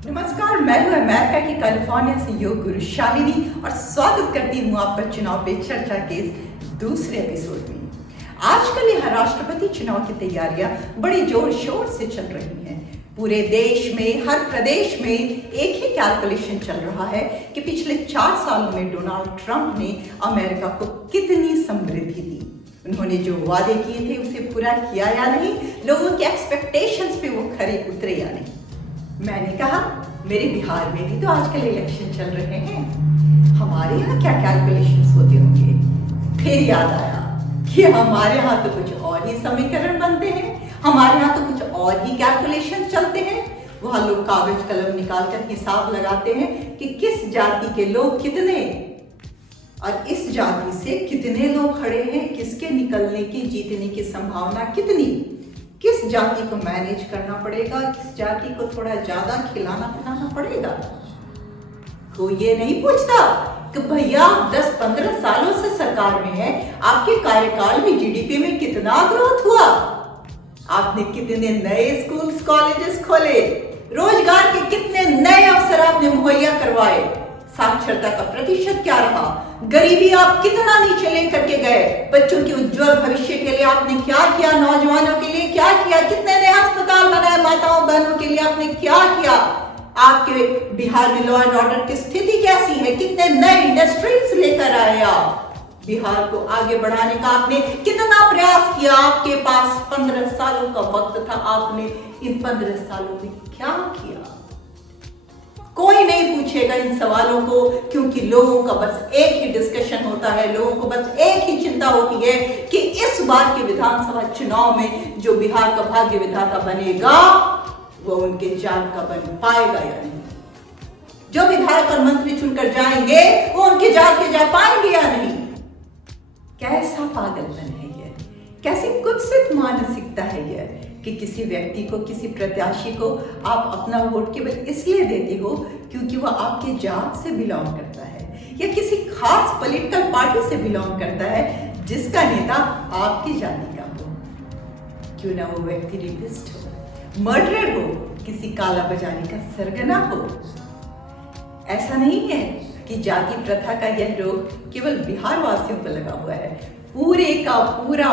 नमस्कार, मैं हूं अमेरिका की कैलिफोर्निया से योग गुरु शालिनी और स्वागत करती हूं आपका चुनाव पे चर्चा के इस दूसरे एपिसोड में। आजकल यहाँ राष्ट्रपति चुनाव की तैयारियां बड़ी जोर शोर से चल रही हैं। पूरे देश में, हर प्रदेश में एक ही कैलकुलेशन चल रहा है कि पिछले 4 सालों में डोनाल्ड ट्रंप ने अमेरिका को कितनी समृद्धि दी। उन्होंने जो वादे किए थे उसे पूरा किया या नहीं, लोगों के एक्सपेक्टेशंस पे वो खरे उतरे या नहीं। मैंने कहा मेरे बिहार में भी तो आजकल इलेक्शन चल रहे हैं, हमारे यहाँ क्या कैलकुलेशंस होते होंगे। फिर याद आया कि हमारे यहाँ तो कुछ और ही समीकरण बनते हैं, हमारे यहाँ तो कुछ और ही कैलकुलेशन चलते हैं। वहाँ लोग कागज कलम निकालकर हिसाब लगाते हैं कि किस जाति के लोग कितने और इस जाति से कितने लोग खड़े हैं, किसके निकलने की जीतने की संभावना कितनी, किस जाति को मैनेज करना पड़ेगा, किस जाति को थोड़ा ज्यादा खिलाना पिलाना पड़ेगा। कोई ये नहीं पूछता कि भैया 10-15 सालों से सरकार में है, आपके कार्यकाल में जीडीपी में कितना ग्रोथ हुआ, आपने कितने नए स्कूल्स कॉलेजेस खोले, रोजगार के कितने नए अवसर आपने मुहैया करवाए, साक्षरता का प्रतिशत क्या रहा, गरीबी आप कितना नीचे लेकर के गए, बच्चों के उज्जवल भविष्य के लिए आपने क्या किया, नौजवानों के लिए क्या किया, कितने नए अस्पताल बनाए, माताओं बहनों के लिए आपने क्या किया, आपके बिहार में लॉ एंड ऑर्डर की स्थिति कैसी है, कितने नए इंडस्ट्रीज लेकर आए आप, बिहार को आगे बढ़ाने का आपने कितना प्रयास किया। आपके पास 15 सालों का वक्त था, आपने इन 15 सालों में क्या किया। कोई नहीं पूछेगा इन सवालों को, क्योंकि लोगों का बस एक ही डिस्कशन होता है, लोगों को बस एक ही चिंता होती है कि इस बार के विधानसभा चुनाव में जो बिहार का भाग्य विधाता बनेगा वो उनके जात का बन पाएगा या नहीं, जो विधायक और मंत्री चुनकर जाएंगे वो उनके जात के जा पाएंगे या नहीं। कैसा पागलपन है यह, कैसी कुत्सित मानसिकता है यह कि किसी व्यक्ति को, किसी प्रत्याशी को आप अपना वोट केवल इसलिए देते हो क्योंकि वह आपके जात से बिलोंग करता है या किसी खास पॉलिटिकल पार्टी से बिलोंग करता है जिसका नेता आपकी जाति का हो। क्यों ना वो व्यक्ति रेपिस्ट हो, मर्डरर हो, किसी काला बाजारी का सरगना हो। ऐसा नहीं है कि जाति प्रथा का यह रोग केवल बिहार वासियों पर लगा हुआ है, पूरे का पूरा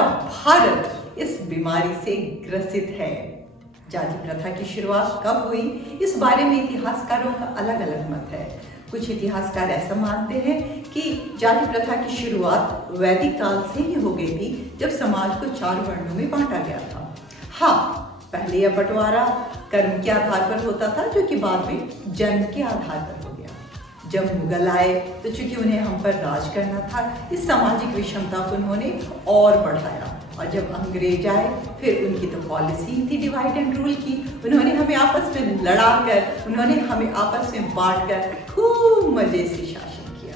भारत इस बीमारी से ग्रसित है। जाति प्रथा की शुरुआत कब हुई, इस बारे में इतिहासकारों का अलग अलग मत है। कुछ इतिहासकार ऐसा मानते हैं कि जाति प्रथा की शुरुआत वैदिक काल से ही हो गई थी, जब समाज को 4 वर्णों में बांटा गया था। हाँ, पहले यह बंटवारा कर्म के आधार पर होता था, जो कि बाद में जन्म के आधार पर हो गया। जब मुगल आए तो चूंकि उन्हें हम पर राज करना था, इस सामाजिक विषमता को उन्होंने और बढ़ाया। और जब अंग्रेज आए फिर उनकी तो पॉलिसी थी डिवाइड एंड रूल की, उन्होंने हमें आपस में लड़ाकर, उन्होंने हमें आपस में बांटकर खूब मजे से शासन किया।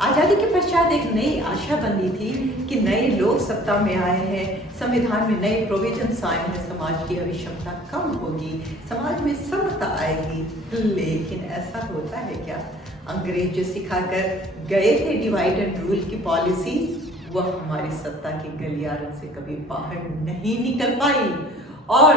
आजादी के पश्चात एक नई आशा बंधी थी कि नए लोग सत्ता में आए हैं, संविधान में नए प्रोविजंस आए हैं, समाज की अविषमता कम होगी, समाज में समता आएगी। लेकिन ऐसा होता है क्या? अंग्रेज जो सिखाकर गए थे डिवाइड एंड रूल की पॉलिसी, वह हमारी सत्ता के गलियारों से कभी बाहर नहीं निकल पाई। और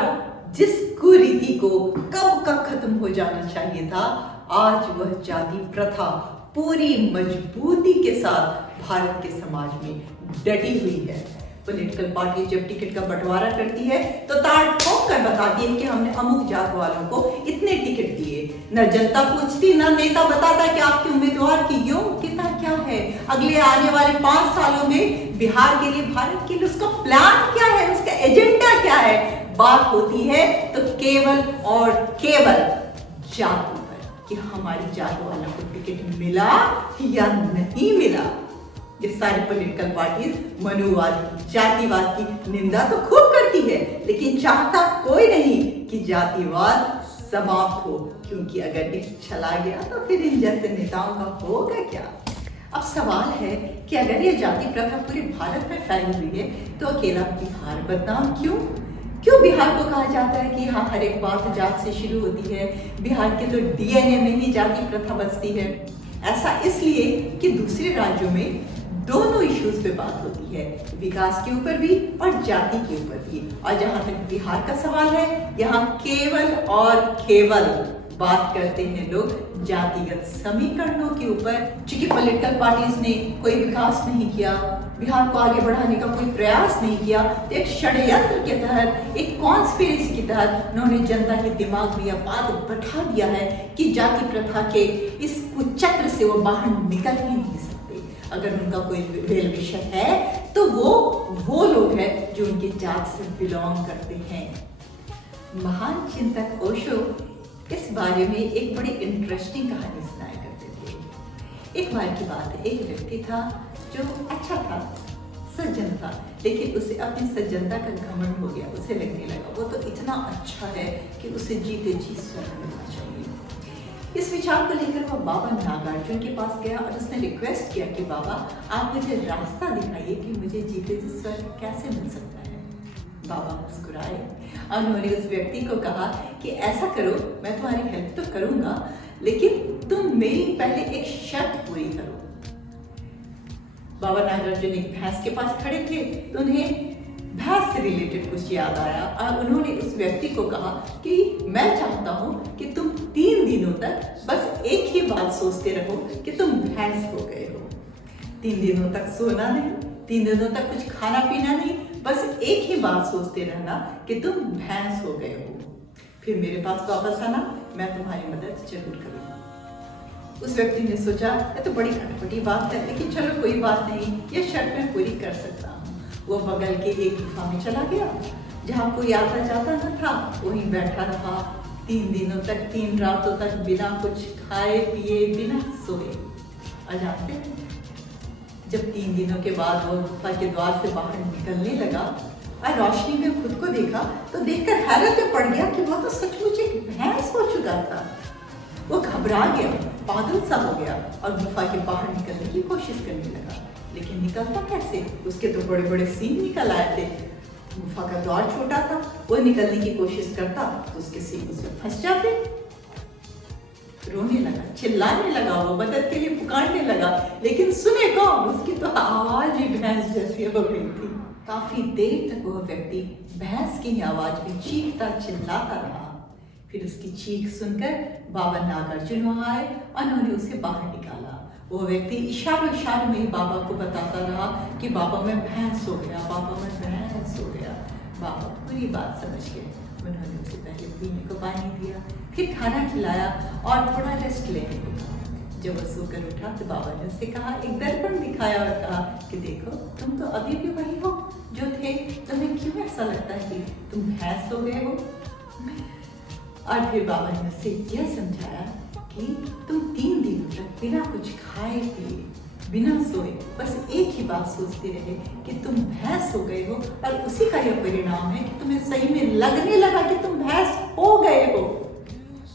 जिस कुरीति को कब का खत्म हो जाना चाहिए था, आज वह जाति प्रथा पूरी मजबूती के साथ भारत के समाज में डटी हुई है। पॉलिटिकल पार्टी जब टिकट का बंटवारा करती है तो ताड़ ठोक कर बताती है कि हमने अमुक जात वालों को इतने टिकट दिए। न जनता पूछती, न नेता बताता कि आपके उम्मीदवार की योग्यता क्या है, अगले आने वाले 5 सालों में बिहार के लिए, भारत के लिए उसका प्लान क्या है, उसका एजेंडा क्या है। बात होती है तो केवल और केवल जातों पर कि हमारी जात वालों को टिकट मिला या नहीं मिला। ये सारी पॉलिटिकल पार्टीज मनुवाद, जातिवाद की निंदा तो खूब करती है, लेकिन चाहता कोई नहीं कि जातिवाद समाप्त हो, क्योंकि अगर ये चला गया तो फिर इन जैसे नेताओं का होगा क्या। अब सवाल है कि अगर ये जाति प्रथा पूरे भारत में फैली हुई है तो अकेला बिहार बदनाम क्यों? क्यों बिहार को कहा जाता है कि यहाँ हर एक बात जात से शुरू होती है, बिहार के तो डीएनए में ही जाति प्रथा बसती है? ऐसा इसलिए कि दूसरे राज्यों में दोनों इश्यूज पे बात होती है, विकास के ऊपर भी और जाति के ऊपर भी। और जहां तक बिहार का सवाल है, यहाँ केवल और केवल बात करते हैं लोग जातिगत समीकरणों के ऊपर। चूंकि पॉलिटिकल पार्टीज ने कोई विकास नहीं किया, बिहार को आगे बढ़ाने का कोई प्रयास नहीं किया, तो एक षड्यंत्र के तहत, एक कॉन्स्पिरेसी के तहत उन्होंने जनता के दिमाग में यह बात बैठा दिया है कि जाति प्रथा के इस कुचक्र से वो बाहर निकल ही नहीं सकते। अगर उनका कोई रेल विषय है तो वो लोग हैं जो उनके जात से बिलोंग करते हैं। महान चिंतक ओशो इस बारे में एक बड़ी इंटरेस्टिंग कहानी सुनाया करते थे। एक बार की बात है, एक व्यक्ति था जो अच्छा था, सज्जन था, लेकिन उसे अपनी सज्जनता का घमंड हो गया। उसे लगने लगा वो तो इतना अच्छा है कि उसे जीते जी स्वर्ग मिलना चाहिए। इस विचार को लेकर वह बाबा नागार्जुन के पास गया और उसने रिक्वेस्ट किया कि बाबा आप मुझे रास्ता दिखाइए कि मुझे जीते जी स्वर्ग कैसे मिल सकता है। बाबा मुस्कुराए और उन्होंने उस व्यक्ति को कहा कि ऐसा करो, मैं तुम्हारी हेल्प तो करूंगा, लेकिन तुम मेरी पहले एक शर्त पूरी करो। बाबा नागार्जुन एक भैंस के पास खड़े थे, तो उन्हें भैंस से रिलेटेड कुछ याद आया और उन्होंने उस व्यक्ति को कहा कि मैं चाहता हूं कि तुम 3 दिनों तक बस एक ही बात सोचते रहो कि तुम भैंस हो गए हो। 3 दिनों तक सोना नहीं, 3 दिनों तक कुछ खाना पीना नहीं, बस एक ही बात सोचते रहना कि तुम भैंस हो गए हो। फिर मेरे पास वापस आना, मैं तुम्हारी मदद जरूर करूंगा। उस व्यक्ति ने सोचा ये तो बड़ी अटपटी बात है, लेकिन चलो कोई बात नहीं, ये शर्त मैं पूरी कर सकता हूँ। वो बगल के एक गुफा में चला गया जहाँ कोई आता जाता न था, वहीं बैठा रहा 3 दिनों तक, 3 रातों तक बिना कुछ खाए पिए, बिना सोए। और जानते हैं जब 3 दिनों के बाद वो गुफा के द्वार से बाहर निकलने लगा और रोशनी में खुद को देखा तो देखकर हैरत में पड़ गया कि वो तो सचमुच एक भैंस हो चुका था। वो घबरा गया, पागल सा हो गया और गुफा के बाहर निकलने की कोशिश करने लगा, लेकिन निकलता कैसे? उसके तो बड़े बड़े सींग निकल आए थे। गुफा का द्वार छोटा था, वो निकलने की कोशिश करता तो उसके सींग उसमें फंस जाते। रोने लगा, चिल्लाने लगा, वो मदद के लिए पुकारने लगा, लेकिन सुने कौन? उसकी तो आवाज ही भैंस जैसी हो गई थी। काफी देर तक वह व्यक्ति भैंस की आवाज में चीखता चिल्लाता रहा। फिर उसकी चीख सुनकर बाबा नागार्जुन वहां आए और उन्होंने उसे बाहर निकाला। वो व्यक्ति इशारों में बाबा को बताता रहा कि बाबा मैं भैंस हो गया, बाबा मैं भैंस हो गया। बाबा पूरी बात समझ गए। उन्होंने उसे पहले पीने को पानी दिया, फिर खाना खिलाया और थोड़ा रेस्ट लेने को कहा। जब वो सोकर उठा तो बाबा ने उसे कहा, एक दर्पण दिखाया और कहा कि देखो तुम तो अभी भी वही हो जो थे, तुम्हें क्यों ऐसा लगता है कि तुम भैंस हो गए हो? और फिर बाबा ने उसे यह समझाया कि तुम 3 दिनों तक बिना कुछ खाए पिए, बिना सोए, बस एक ही बात सोचते रहे कि तुम भैंस हो गए हो, और उसी का यह परिणाम है कि तुम्हें सही में लगने लगा कि तुम भैंस हो गए हो।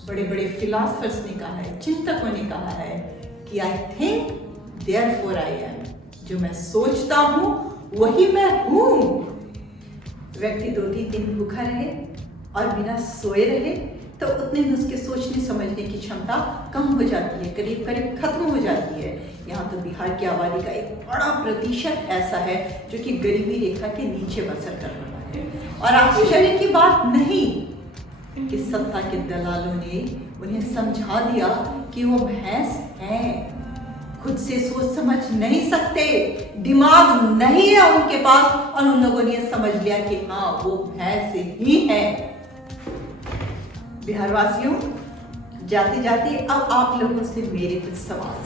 बड़े बड़े फिलोसफर्स ने कहा है, चिंतकों ने कहा है कि I think therefore I am. जो मैं सोचता हूं वही मैं हूं। व्यक्ति 2-3 दिन भूखा रहे और बिना सोए रहे तो उतने में उसके सोचने समझने की क्षमता कम हो जाती है, करीब करीब खत्म हो जाती है। यहाँ तो बिहार की आबादी का एक बड़ा प्रतिशत ऐसा है जो कि गरीबी रेखा के नीचे बसर कर रहा है। और आश्चर्य की बात नहीं कि सत्ता के दलालों ने उन्हें समझा दिया कि वो भैंस है, खुद से सोच समझ नहीं सकते, दिमाग नहीं है उनके पास, और उन लोगों ने समझ लिया कि हाँ वो भैंस ही है। बिहार वासियों, जाते जाते अब आप लोगों से मेरे कुछ सवाल।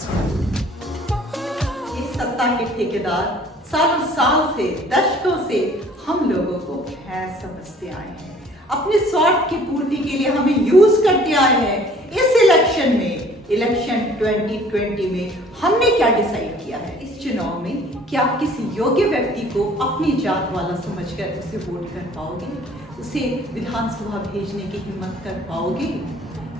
ये सत्ता के ठेकेदार सालों साल से, दशकों से हम लोगों को भैंस समझते आए हैं, अपने स्वार्थ की पूर्ति के लिए हमें यूज करते आए हैं। इस इलेक्शन में, इलेक्शन 2020 में हमने क्या डिसाइड किया है? इस चुनाव में क्या आप किसी योग्य व्यक्ति को अपनी जात वाला समझकर उसे वोट कर पाओगे? उसे विधानसभा भेजने की हिम्मत कर पाओगे?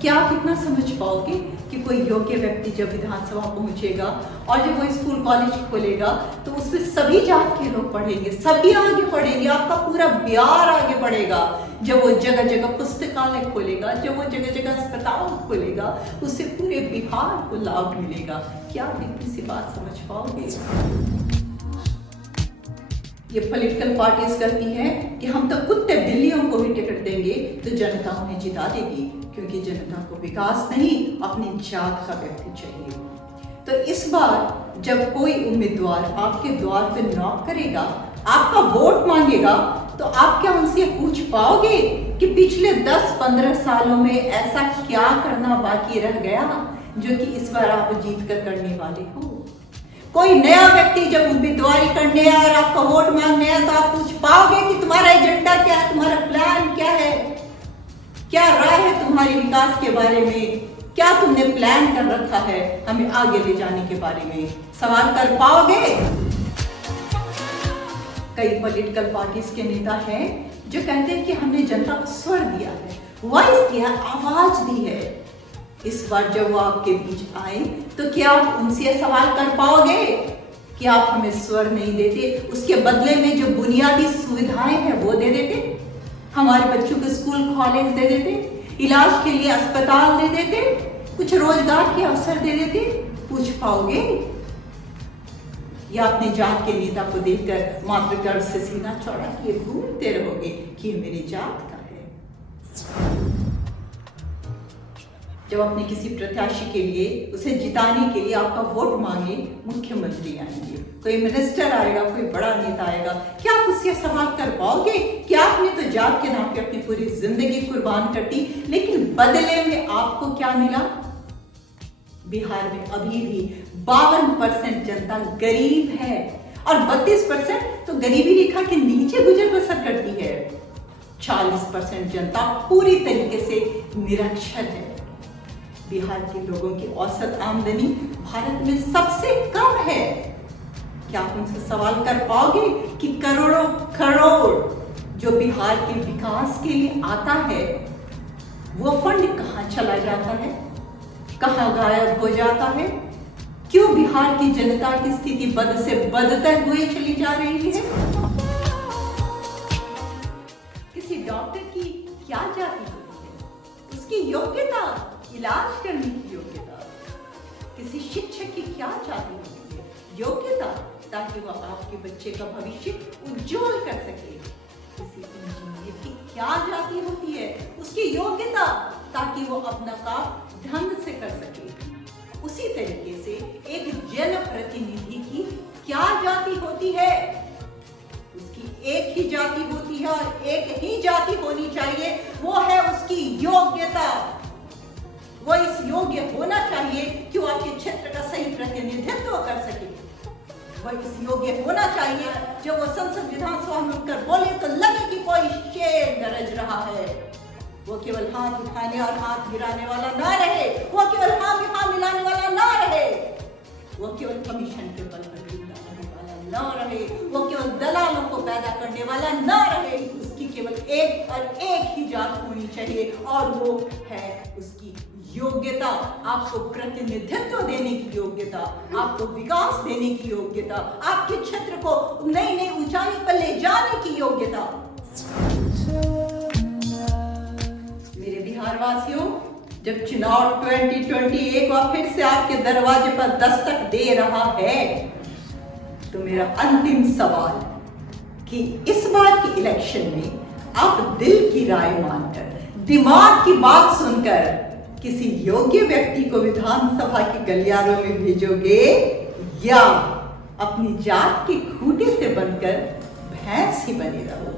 क्या आप इतना समझ पाओगे कि कोई योग्य व्यक्ति जब विधानसभा पहुंचेगा और जब वो स्कूल कॉलेज खोलेगा तो उसमें सभी जात के लोग पढ़ेंगे, सभी आगे बढ़ेंगे, आपका पूरा बिहार आगे बढ़ेगा। जब वो जगह जगह पुस्तकालय खोलेगा, जब वो जगह जगह अस्पताल खोलेगा, उससे पूरे बिहार को लाभ मिलेगा। क्या आप इतनी सी बात समझ पाओगे? ये पॉलिटिकल पार्टीज करती हैं कि हम तो कुत्ते बिल्लियों को भी टिकट देंगे तो जनता उन्हें जिता देगी, क्योंकि जनता को विकास नहीं, अपनी जात का व्यक्ति चाहिए। तो इस बार जब कोई उम्मीदवार आपके द्वार पर नॉक करेगा, आपका वोट मांगेगा, तो आप क्या उनसे पूछ पाओगे कि पिछले 10-15 सालों में ऐसा क्या करना बाकी रह गया जो कि इस बार आप जीत कर करने वाले हो? कोई नया व्यक्ति जब उम्मीदवारी करने आए और आपका वोट मांगने आए, तो आप पूछ पाओगे कि तुम्हारा एजेंडा क्या है, तुम्हारा प्लान क्या है, क्या राय है तुम्हारे विकास के बारे में, क्या तुमने प्लान कर रखा है हमें आगे ले जाने के बारे में? सवाल कर पाओगे? कई पॉलिटिकल पार्टीज के नेता हैं जो कहते हैं कि हमने जनता को स्वर दिया है, वॉइस दिया, आवाज दी है। इस बार जब वो आपके बीच आए तो क्या आप उनसे सवाल कर पाओगे कि आप हमें स्वर नहीं देते, उसके बदले में जो बुनियादी सुविधाएं हैं वो दे देते, हमारे बच्चों को स्कूल कॉलेज दे देते, इलाज के लिए अस्पताल दे देते, कुछ रोजगार के अवसर दे देते? पूछ पाओगे? या अपने जात के नेता को देखकर मात्र गर्व से सीना चौड़ा किए घूमते रहोगे कि ये मेरी जात का है? जब अपने किसी प्रत्याशी के लिए, उसे जिताने के लिए आपका वोट मांगे मुख्यमंत्री आएंगे, कोई मिनिस्टर आएगा, कोई बड़ा नेता आएगा, क्या आप उससे सवाल कर पाओगे कि आपने तो जात के नाम पे अपनी पूरी जिंदगी कुर्बान कर दी, लेकिन बदले में आपको क्या मिला? बिहार में अभी भी 52% जनता गरीब है और 32% तो गरीबी रेखा के नीचे गुजर बसर करती है। 40% जनता पूरी तरीके से निरक्षर है। बिहार के लोगों की औसत आमदनी भारत में सबसे कम है। क्या आप उनसे सवाल कर पाओगे कि करोड़ों करोड़ जो बिहार के विकास के लिए आता है, वो फंड कहाँ चला जाता है, कहाँ गायब हो जाता है? क्यों बिहार की जनता की स्थिति बद से बदतर हुए चली जा रही है? किसी डॉक्टर की क्या जाति होती है? उसकी योग्यता, इलाज करने की योग्यता। किसी शिक्षक की क्या जाति होती है? योग्यता, ताकि वह आपके बच्चे का भविष्य उज्जवल कर सके। किसी इंजीनियर की क्या जाति होती है? उसकी योग्यता, ताकि वो अपना काम ढंग से कर सके। उसी तरीके से एक जनप्रतिनिधि की क्या जाति होती है? उसकी एक ही जाति होती है और एक ही जाति होनी चाहिए, वो है उसकी योग्यता। वो इस योग्य होना चाहिए कि वो आपके क्षेत्र का सही प्रतिनिधित्व कर सके। वह इस योग्य होना चाहिए जो वो संसद विधानसभा में उठकर बोले तो लगे कि कोई शेर गरज रहा है। वो केवल हाथ उठाने और हाथ गिराने वाला ना रहे, वो केवल हाँ मिलाने वाला ना रहे, वो केवल कमीशन के बल पर जिंदा रहने वाला ना रहे, वो केवल दलालों को पैदा करने वाला ना रहे। उसकी केवल एक और एक ही जात होनी चाहिए और वो है उसकी योग्यता। आपको प्रतिनिधित्व देने की योग्यता, आपको विकास देने की योग्यता, आपके क्षेत्र को नई नई ऊंचाई पर ले जाने की योग्यता। मेरे बिहार वासियों, जब चुनाव 2020 एक बार फिर से आपके दरवाजे पर दस्तक दे रहा है, तो मेरा अंतिम सवाल कि इस बार की इलेक्शन में आप दिल की राय मानकर, दिमाग की बात सुनकर किसी योग्य व्यक्ति को विधानसभा के गलियारों में भेजोगे या अपनी जात के खूंटे से बनकर भैंस ही बने रहोगे?